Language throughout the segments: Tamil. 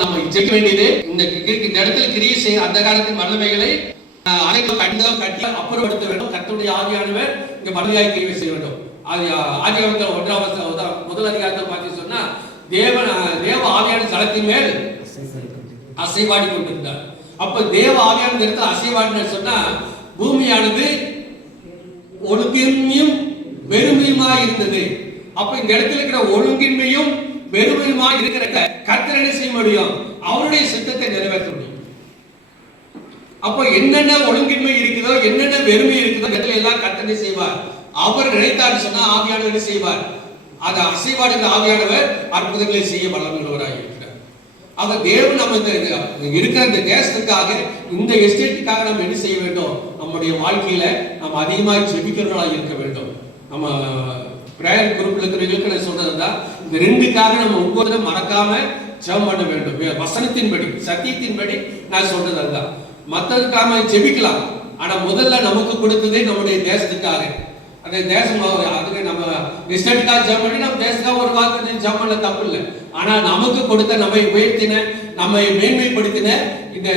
நம்ம ஜெபிக்க வேண்டியது இந்த இடத்துல கிரியை செய்ய அந்த காலத்தின் வல்லமைகளை கட்டி அப்புறப்படுத்த வேண்டும். கர்த்தருடைய ஆவியானவர் இங்க வல்லமையாய் கிரியை செய்ய வேண்டும். ஆதியாகமத்தில் 1 முதல் அதிகாரத்தில் பார்த்து சொன்னா தேவ ஆவியான ஜலத்தின் மேல் அசைவாடி கொண்டிருந்தார். அப்ப தேவ ஆவியான இடத்துல அசைவாடின்னு சொன்னா பூமியானது ஒழுங்கின்மையும் வெறுமையுமா இருந்தது. அப்ப இந்த இடத்துல இருக்கிற ஒழுங்கின்மையும் வெறுமையுமா இருக்கிற கர்த்தர் என்ன செய்ய முடியும்? அவருடைய சித்தத்தை நிறைவேற்ற முடியும். அப்ப என்னென்ன ஒழுங்கின்மை இருக்குதோ, என்னென்ன வெறுமை இருக்குதோ இடத்துல எல்லாம் கர்த்தர் செய்வார். அவர் நினைத்தார் சொன்னா ஆவியானவர் செய்வார். அது அசைவாடுகிற ஆவியானவர் அற்புதங்களை செய்ய வல்லமையுள்ளவராக இருக்கிறார். அவர் தேவன் நம்ம இருக்கிற இந்த தேசத்துக்காக, இந்த எஸ்டேட்டுக்காக நம்ம என்ன செய்ய வேண்டும்? நம்முடைய வாழ்க்கையில நம்ம அதிகமாக ஜெபிக்கிறவர்களாக இருக்க வேண்டும். நம்ம பிரேயர் குரூப்ல இருக்கிறவங்களுக்கு நான் சொல்றதுதான், இந்த ரெண்டுக்காக நம்ம ஒவ்வொரு மறக்காம ஜெபம் பண்ண வேண்டும். வசனத்தின்படி சத்தியத்தின்படி நான் சொல்றது அதுதான். மற்றதுக்காக ஜெபிக்கலாம், ஆனா முதல்ல நமக்கு கொடுத்ததே நம்முடைய தேசத்துக்காக. அந்த தேசம் அதுக்கு நம்ம எஸ்டேட்டுக்காக ஜெபம் பண்ணி நம்ம தேசத்துக்காக ஒரு வார்த்தை ஜெபம் பண்ண தப்பு இல்லை. ஆனா நமக்கு கொடுத்த, நம்மை உயர்த்தின, நம்மை மேன்மைப்படுத்தின இந்த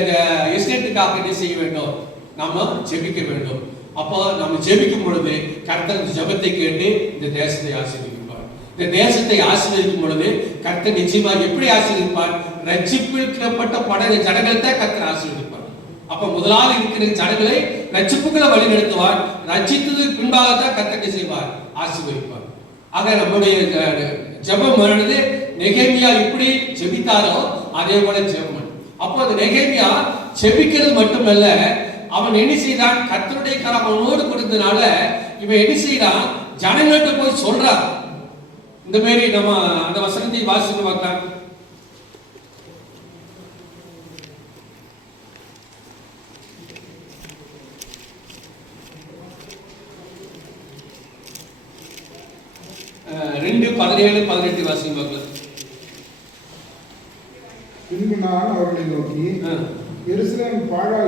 எஸ்டேட்டுக்காக என்ன செய்ய வேண்டும்? நம்ம ஜெபிக்க வேண்டும். அப்போ நம்ம ஜெபிக்கும் பொழுது கர்த்தர் ஜெபத்தை கேட்டு இந்த தேசத்தை ஆசீர்வதிப்பார். இந்த தேசத்தை ஆசீர்வதிக்கும் பொழுது கர்த்தர் நிச்சயமாக எப்படி ஆசீர்வதிப்பார்? ரட்சிக்கப்பட்ட ஜனங்கள் தான் கர்த்தர் ஆசீர்வதிப்பார். அப்ப முதலாவது இருக்கிற ஜனங்களை ரட்சிப்புகளை வழிநடத்துவார். ரட்சித்ததுக்கு பின்பாகத்தான் கர்த்தர் செய்வார், ஆசீர்வதிப்பார். ஆக நம்முடைய ஜெபம் ஆனது நெகேமியா இப்படி ஜெபித்தாரோ அதே போல ஜெபம். அப்போ அந்த நெகேமியா ஜெபிக்கிறது மட்டுமல்ல, அவன் என்ன செய்தான்? கர்த்தருடைய கரம் அவனோடு கொடுத்ததுனால இவன் என்ன செய்யறான்? ஜனங்கள்ட்ட போய் சொல்றான். இந்த மாதிரி நம்ம அந்த வசனத்தை வாசித்து பார்க்கலாம். ரெண்டு 17-18 வாசித்து பார்க்கலாம். பின்பு நான் அவர்களை நோக்கி, எருசலேம் பாழாய்